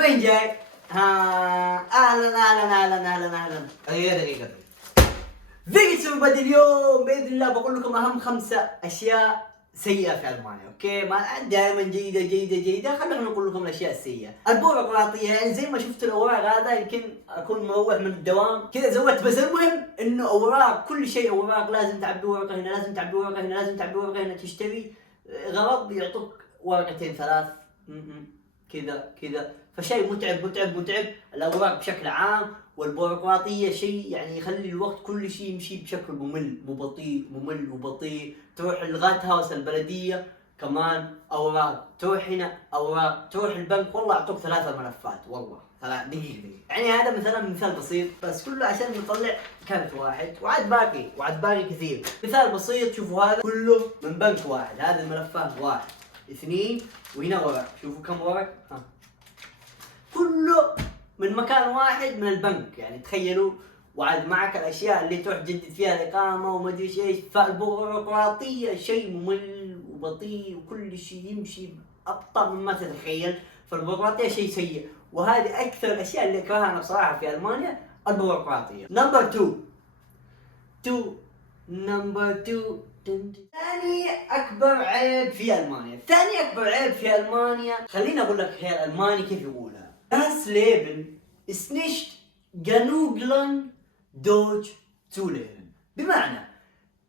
وين جاي؟ ها اهلا اهلا اهلا اهلا اهلا. دقيقة فيديو بدي اليوم باذن الله بقول لكم اهم 5 اشياء سيئة في المانيا، اوكي؟ ما دائما جيدة جيدة جيدة، خلينا نقول لكم الاشياء السيئة. البيروقراطية، يعني زي ما شفت الاوراق هذا يمكن اكون مروح من الدوام كذا زودت، بس المهم انه اوراق، كل شيء اوراق، لازم تعبي ورقة هنا، لازم تعبي ورقة هنا، لازم تعبي ورقة هنا، تشتري غرض يعطوك ورقتين ثلاث كذا، فشيء متعب متعب متعب. الاوراق بشكل عام والبيروقراطيه شيء يعني يخلي الوقت كل شيء يمشي بشكل ممل وبطيء. تروح لغات هاوس البلديه كمان اوراق، تروح هنا اوراق، تروح البنك والله اعطوك 3 ملفات، والله دقيقة. يعني هذا مثلا مثال بسيط بس كله عشان نطلع كارت واحد، وعد باقي كثير. مثال بسيط، شوفوا هذا كله من بنك واحد، هذه الملفات 1 2 وهنا ورق، شوفوا كم ورق، كله من مكان واحد من البنك. يعني تخيلوا، وعاد معك الاشياء اللي تروح تجدد فيها الاقامه وما ادري ايش، فالبيروقراطيه شيء ممل وبطيء وكل شيء يمشي ابطا مما تتخيل. فالبيروقراطيه شيء سيء، وهذه اكثر الاشياء اللي اكرهها انا بصراحه في المانيا، البيروقراطيه. نمبر 2 ثاني اكبر عيب في المانيا، خليني اقول لك هي الالماني كيف يقولها: Das Leben ist nicht genug lang Deutsch zu lernen. بمعنى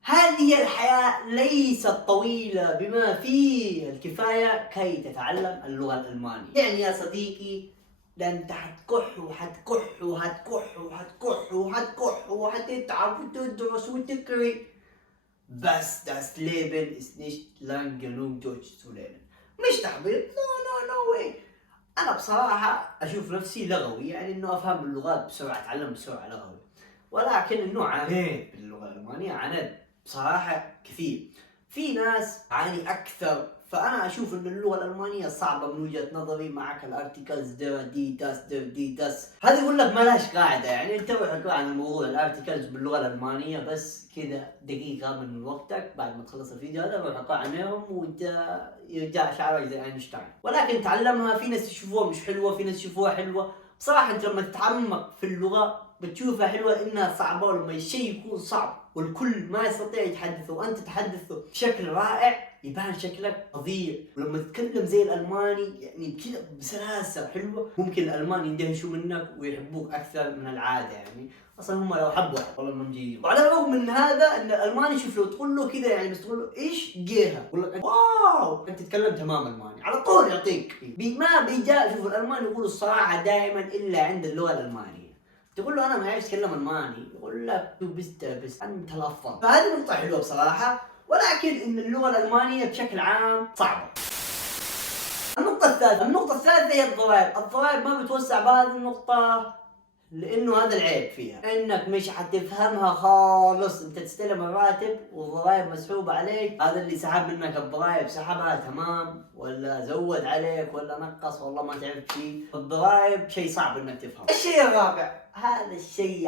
هذه الحياة ليست طويلة بما فيه الكفاية كي تتعلم اللغة الألمانية. يعني يا صديقي، ده انت هتكح وهتتعب وتدرس وتقري، بس das Leben ist nicht lang genug Deutsch zu lernen. مش تحبيط، no way. أنا بصراحة أشوف نفسي لغوي، يعني إنه أفهم اللغات بسرعة، أتعلم بسرعة لغوي، ولكن إنه عانيت باللغة الألمانية، عانيت بصراحة كثير. في ناس تعاني أكثر، فأنا أشوف إن اللغة الألمانية صعبة من وجهة نظري. معك الارتكلز دي داس، هذا يقول لك ملاش قاعدة، يعني أنت روح اقرأ عن الموضوع الارتكلز باللغة الألمانية بس كذا دقيقة من وقتك بعد ما تخلص الفيديو هذا، روح اقرأ عنهم وأنت يرجع شعرك زي أينشتاين. ولكن تعلمها، في ناس يشوفوها مش حلوة، في ناس يشوفوها حلوة. بصراحة أنت لما تتعمق في اللغة بتشوفها حلوة إنها صعبة، ولما الشيء يكون صعب والكل ما يستطيع يتحدثه وأنت تحدثه بشكل رائع يبان شكلك فظيع. ولما تتكلم زي الألماني يعني كذا بسلاسة حلوة، ممكن الألمان يندهشوا منك ويحبوك أكثر من العادة. يعني أصلا هم لو حبوا والله ما مجيين. وعلى الرغم من هذا أن الألماني شوف لو تقول له كذا، يعني بس تقول له إيش جيها يقول لك واو أنت تتكلم تمام ألماني، على طول يعطيك. ما بيجا. شوف الألمان يقولوا الصراحة دائما إلا عند اللغة الألمانية. تقول له انا ما اعرف اتكلم الماني، يقول لك بس انت الافضل. فهذه نقطه حلوه بصراحه، ولكن ان اللغه الالمانيه بشكل عام صعبه. النقطه الثالثه هي الضرائب ما بتوسع بهذه النقطه، لانه هذا العيب فيها، انك مش حتفهمها خالص. انت تستلم الراتب والضرائب مسحوبه عليك، هذا اللي سحب منك الضرائب سحبها تمام ولا زود عليك ولا نقص، والله ما تعرف شيء. الضرائب شيء صعب انك تفهم. الشيء الرابع، هذا الشيء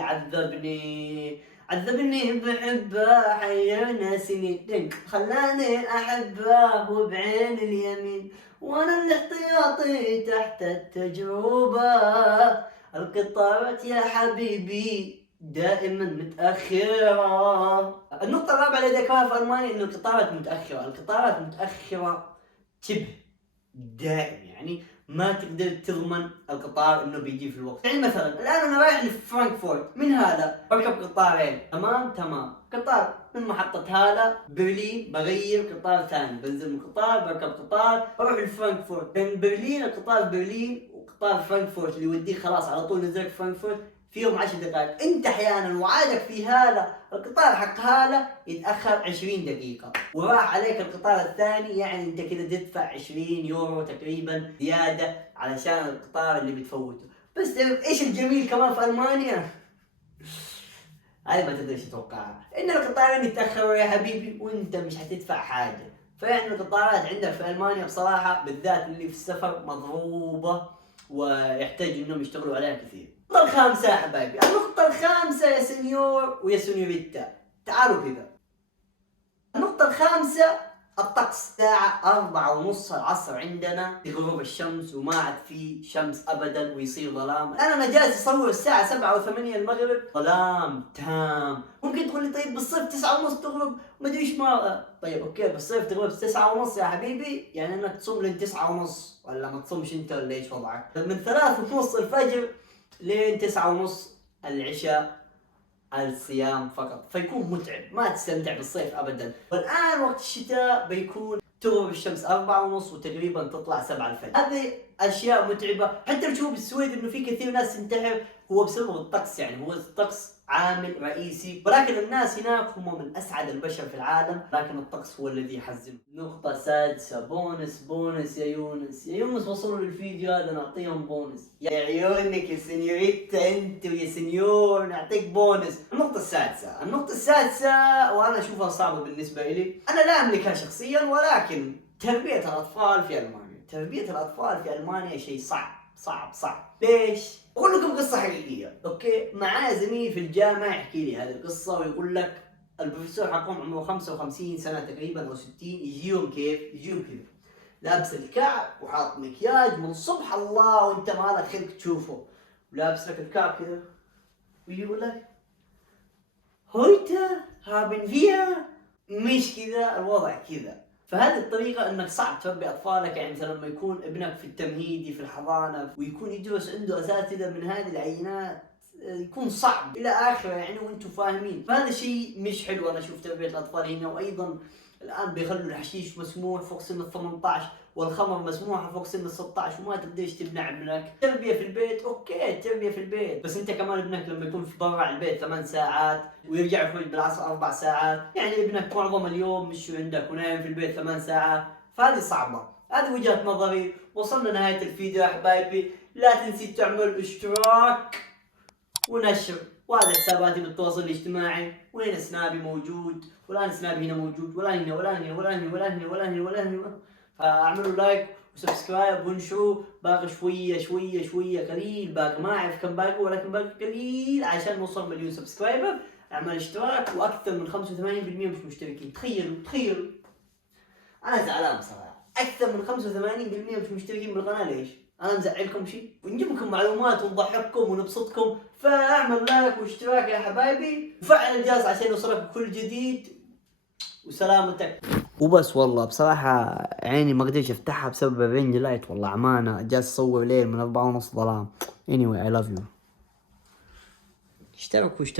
عذبني بحبه، حيرنا سنين، خلاني احبه وبعين اليمين، وانا الاحتياطي تحت التجربة. القطارات يا حبيبي دائما متأخرة. النقطة الرابعة اللي ذكرها في ألمانيا إنه القطارات متأخرة شبه دائم، يعني ما تقدر تضمن القطار إنه بيجي في الوقت. يعني مثلا الآن أنا رايح لفرانكفورت، من هذا بركب قطارين، تمام قطار من محطة هذا برلين، بغير قطار ثاني، بنزل من قطار بركب قطار بروح لفرانكفورت. بين برلين القطار برلين وقطار فرانكفورت اللي يوديك خلاص على طول نزلك فرانكفورت فيهم 10 دقائق. انت احيانا وعادك في هذا القطار حق هذا يتاخر 20 دقيقه، وراح عليك القطار الثاني، يعني انت كذا تدفع 20 يورو تقريبا زياده علشان القطار اللي بتفوته. بس ايش الجميل كمان في المانيا؟ هاي ما تقدرش تتوقعها، ان القطارين يتاخروا يا حبيبي وانت مش حتدفع حاجه. فيعني القطارات عندنا في المانيا بصراحه بالذات اللي في السفر مضروبه، ويحتاج انهم يشتغلوا عليها كثير. النقطة الخامسة يا حبايبي، النقطة الخامسة يا سنيور ويا سنيوريتا، تعالوا كذا. النقطة الخامسة الطقس الساعة 4:30 العصر عندنا تغرب الشمس وما عاد في شمس ابدا ويصير ظلام. انا جالس اصور الساعة 7 و8 المغرب ظلام تام. ممكن تقول لي طيب بالصيف 9:30 تغرب وما ادري ايش ما. طيب اوكي بالصيف تغرب 9:30 يا حبيبي، يعني انك تصوم لين 9:30 ولا ما تصومش انت ولا ايش وضعك؟ من 3:30 الفجر لين 9:30 العشاء الصيام فقط، فيكون متعب ما تستمتع بالصيف ابدا. والان وقت الشتاء بيكون تغرب الشمس 4:30 وتقريبا تطلع 7 الفجر. هذه اشياء متعبه. حتى نشوف بالسويد انه في كثير ناس تنتحر هو بسبب الطقس، يعني هو الطقس عامل رئيسي، ولكن الناس هناك هم من اسعد البشر في العالم، لكن الطقس هو الذي يحزن. نقطة سادسة، بونس يا يونس. يا يونس وصلوا للفيديو هذا نعطيهم بونس. يا عيونك يا سنيوريتا انت ويا سنيور نعطيك بونس. النقطة السادسة وانا اشوفها صعبة بالنسبة لي، انا لا املكها شخصيا، ولكن تربية الاطفال في المانيا شيء صعب. ليش؟ اقول لكم قصه حقيقيه. اوكي معايا زميل في الجامعه يحكي لي هذه القصه ويقول لك البروفيسور حقهم عمره 55 سنه تقريبا او 60، يجيهم كذا لابس الكعب وحاط مكياج من صبح الله وانت ما لك خلق تشوفه، ولابس لك الكعب كذا ويجي يقول لك هويتا هابن فيها مش كذا الوضع كذا. فهذه الطريقة انك صعب تربي اطفالك، يعني مثلا لما يكون ابنك في التمهيدي في الحضانة ويكون يدرس عنده اساتذة من هذه العينات يكون صعب الى اخره يعني وانتم فاهمين. فهذا شيء مش حلو انا اشوف تربية الاطفال هنا. وايضا الان بيخلوا الحشيش مسموح فوق سن 18 والخمر مسموحة فوق سن 16 وما تقدرش تمنع ابنك. تربية في البيت اوكي تربية في البيت، بس انت كمان ابنك لما يكون في برا البيت 8 ساعات ويرجع يخرج بالعصر 4 ساعات، يعني ابنك معظم اليوم مش عندك ونايم في البيت 8 ساعات، فهذه صعبة. هذه وجهة نظري. وصلنا نهاية الفيديو يا حبايبي، لا تنسي تعمل اشتراك ونشر، وهذا حساباتي بالتواصل الاجتماعي، وين سنابي موجود، والان سنابي هنا موجود، ولا هنا. فاعملوا لايك وسبسكرايب وانشروا. باقي شويه قليل، باقي ما اعرف كم باقي ولكن باقي قليل عشان نوصل 1,000,000 سبسكرايبر. اعمل اشتراك واكثر من 85% مش مشتركين. تخيلوا انا زعلان بصراحه، اكثر من 85% مش مشتركين بالقناه. ليش؟ انا مزعلكم شيء؟ ونجيب لكم معلومات ونضحككم ونبسطكم. فاعمل لايك واشتراك يا حبايبي وفعل الجرس عشان يوصلك كل جديد وسلامتك. وبس والله بصراحة عيني ما قدرت افتحها بسبب الرينج لايت، والله عمانة جالس اصور ليل من 4:30 ظلام. anyway I love you. اشتركوا